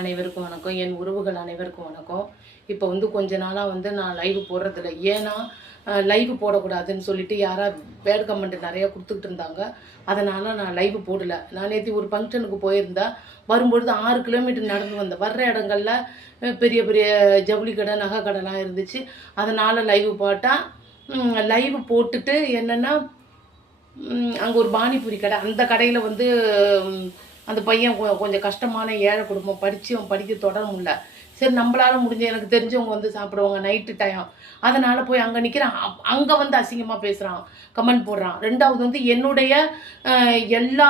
அனைவருக்கும் வணக்கம். என் உறவுகள் அனைவருக்கும் வணக்கம். இப்போ வந்து கொஞ்ச நாளாக வந்து நான் லைவ் போடுறதில்ல. ஏன்னா லைவ் போடக்கூடாதுன்னு சொல்லிட்டு யாராவது பேட் கமெண்ட் நிறையா கொடுத்துக்கிட்டு இருந்தாங்க. அதனால் நான் லைவ் போடலை. நான் நேற்று ஒரு ஃபங்க்ஷனுக்கு போயிருந்தேன். வரும்பொழுது 6 கிலோமீட்டர் நடந்து வந்தேன். வர்ற இடங்களில் பெரிய பெரிய ஜவுளி கடை, நகை கடைலாம் இருந்துச்சு. அதனால் லைவ் போட்டால் லைவ் போட்டுட்டு என்னென்னா அங்கே ஒரு பானிபூரி கடை, அந்த கடையில் வந்து அந்த பையன் கொஞ்சம் கஷ்டமான ஏழை குடும்பம், அவன் படிக்க தொடர முடியல. சரி, நம்மளால முடிஞ்ச எனக்கு தெரிஞ்சவங்க வந்து சாப்பிடுவாங்க நைட்டு டைம், அதனால் போய் அங்கே நிற்கிறான். அங்கே வந்து அசிங்கமாக பேசுகிறான், கமெண்ட் போடுறான். ரெண்டாவது வந்து என்னுடைய எல்லா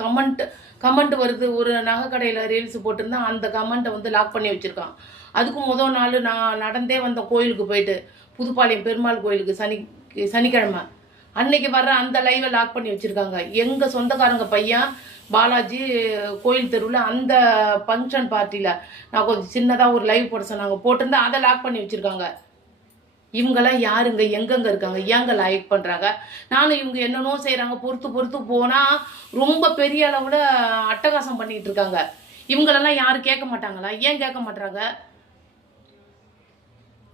கமெண்ட் வருது. ஒரு நகை கடையில் ரீல்ஸ் போட்டிருந்தா அந்த கமெண்ட்டை வந்து லாக் பண்ணி வச்சுருக்கான். அதுக்கு முதல் நாள் நான் நடந்தே வந்த கோயிலுக்கு போயிட்டு, புதுப்பாளையம் பெருமாள் கோயிலுக்கு சனிக்கிழமை அன்னைக்கு வர்ற அந்த லைவை லாக் பண்ணி வச்சுருக்காங்க. எங்கள் சொந்தக்காரங்க பையன் பாலாஜி கோயில் தெருவில் அந்த ஃபங்க்ஷன் பார்ட்டியில் நான் கொஞ்சம் சின்னதாக ஒரு லைவ் போட சொன்னாங்க, போட்டிருந்தா அதை லாக் பண்ணி வச்சுருக்காங்க. இவங்கெல்லாம் யாருங்க, எங்கெங்கே இருக்காங்க, ஏங்க லைக் பண்ணுறாங்க? நானும் இவங்க என்னென்னோ செய்கிறாங்க, பொறுத்து போனால் ரொம்ப பெரிய அளவில் அட்டகாசம் பண்ணிகிட்டு இருக்காங்க. இவங்களெல்லாம் யாரும் கேட்க மாட்டாங்களா? ஏன் கேட்க மாட்டாங்க?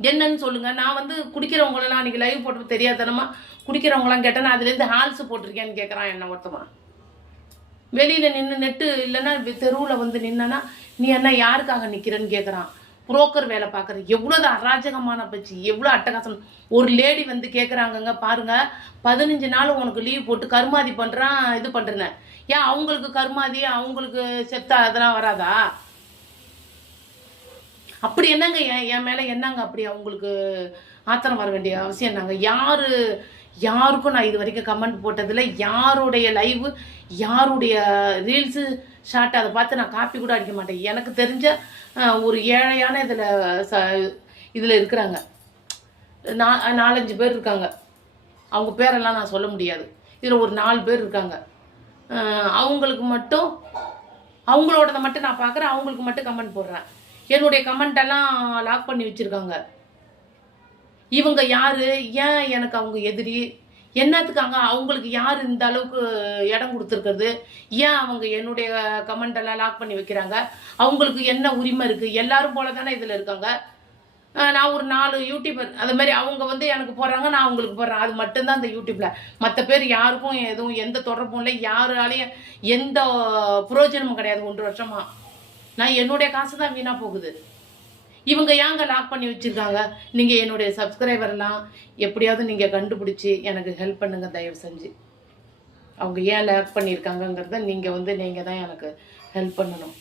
என்னன்னு சொல்லுங்க. நான் வந்து குடிக்கிறவங்களெல்லாம் அன்றைக்கி லைவ் போட்டு தெரியாதனமா குடிக்கிறவங்களாம் கேட்டேன்னா அதுலேருந்து ஹால்ஸ் போட்டிருக்கேன்னு கேட்குறான் என்ன ஒருத்தமா. வெளியில் நின்று நெட்டு இல்லைன்னா தெருவில் வந்து நின்னா நீ என்ன யாருக்காக நிற்கிறேன்னு கேட்குறான். புரோக்கர் வேலை பார்க்குற எவ்வளோ அராஜகமான பச்சு, எவ்வளோ அட்டகாசம். ஒரு லேடி வந்து கேட்குறாங்கங்க, பாருங்க 15 நாள் உனக்கு லீவ் போட்டு கருமாதி பண்ணுறான், இது பண்ணுறேன். ஏன் அவங்களுக்கு கருமாதி, அவங்களுக்கு செத்தா அதெல்லாம் வராதா? அப்படி என்னங்க என் மேலே என்னங்க அப்படி அவங்களுக்கு ஆத்திரம் வர வேண்டிய அவசியம் என்னங்க? யாருக்கும் நான் இது வரைக்கும் கமெண்ட் போட்டதில்லை. யாருடைய லைவ், யாருடைய ரீல்ஸு ஷார்ட் அதை பார்த்து நான் காப்பி கூட அடிக்க மாட்டேன். எனக்கு தெரிஞ்ச ஒரு ஏழையான இதில் இருக்கிறாங்க 4-5 பேர் இருக்காங்க. அவங்க பேரெல்லாம் நான் சொல்ல முடியாது. இதில் ஒரு 4 பேர் இருக்காங்க. அவங்களுக்கு மட்டும், அவங்களோடதை மட்டும் நான் பார்க்குறேன், அவங்களுக்கு மட்டும் கமெண்ட் போடுறேன். என்னுடைய கமெண்டெல்லாம் லாக் பண்ணி வச்சுருக்காங்க. இவங்க யார்? ஏன் எனக்கு அவங்க எதிரி? என்னத்துக்காங்க? அவங்களுக்கு யார் இந்த அளவுக்கு இடம் கொடுத்துருக்குறது? ஏன் அவங்க என்னுடைய கமெண்டெல்லாம் லாக் பண்ணி வைக்கிறாங்க? அவங்களுக்கு என்ன உரிமை இருக்குது? எல்லாரும் போல தானே இதில் இருக்காங்க. நான் ஒரு 4 யூடியூபர் அது மாதிரி அவங்க வந்து எனக்கு போடுறாங்க, நான் அவங்களுக்கு போடுறேன். அது மட்டும்தான் அந்த யூடியூப்பில். மற்ற பேர் யாருக்கும் எதுவும் எந்த தொடர்பும் இல்லை. யாராலையும் எந்த பிரயோஜனமும் கிடையாது. 1 வருஷமாக நான் என்னுடைய காசு தான் வீணாக போகுது. இவங்க ஏங்க லாக் பண்ணி வச்சுருக்காங்க? நீங்கள் என்னுடைய சப்ஸ்கிரைபர்லாம் எப்படியாவது நீங்கள் கண்டுபிடிச்சி எனக்கு ஹெல்ப் பண்ணுங்கள் தயவு செஞ்சு. அவங்க ஏன் லாக் பண்ணியிருக்காங்கங்கிறத நீங்கள் தான் எனக்கு ஹெல்ப் பண்ணணும்.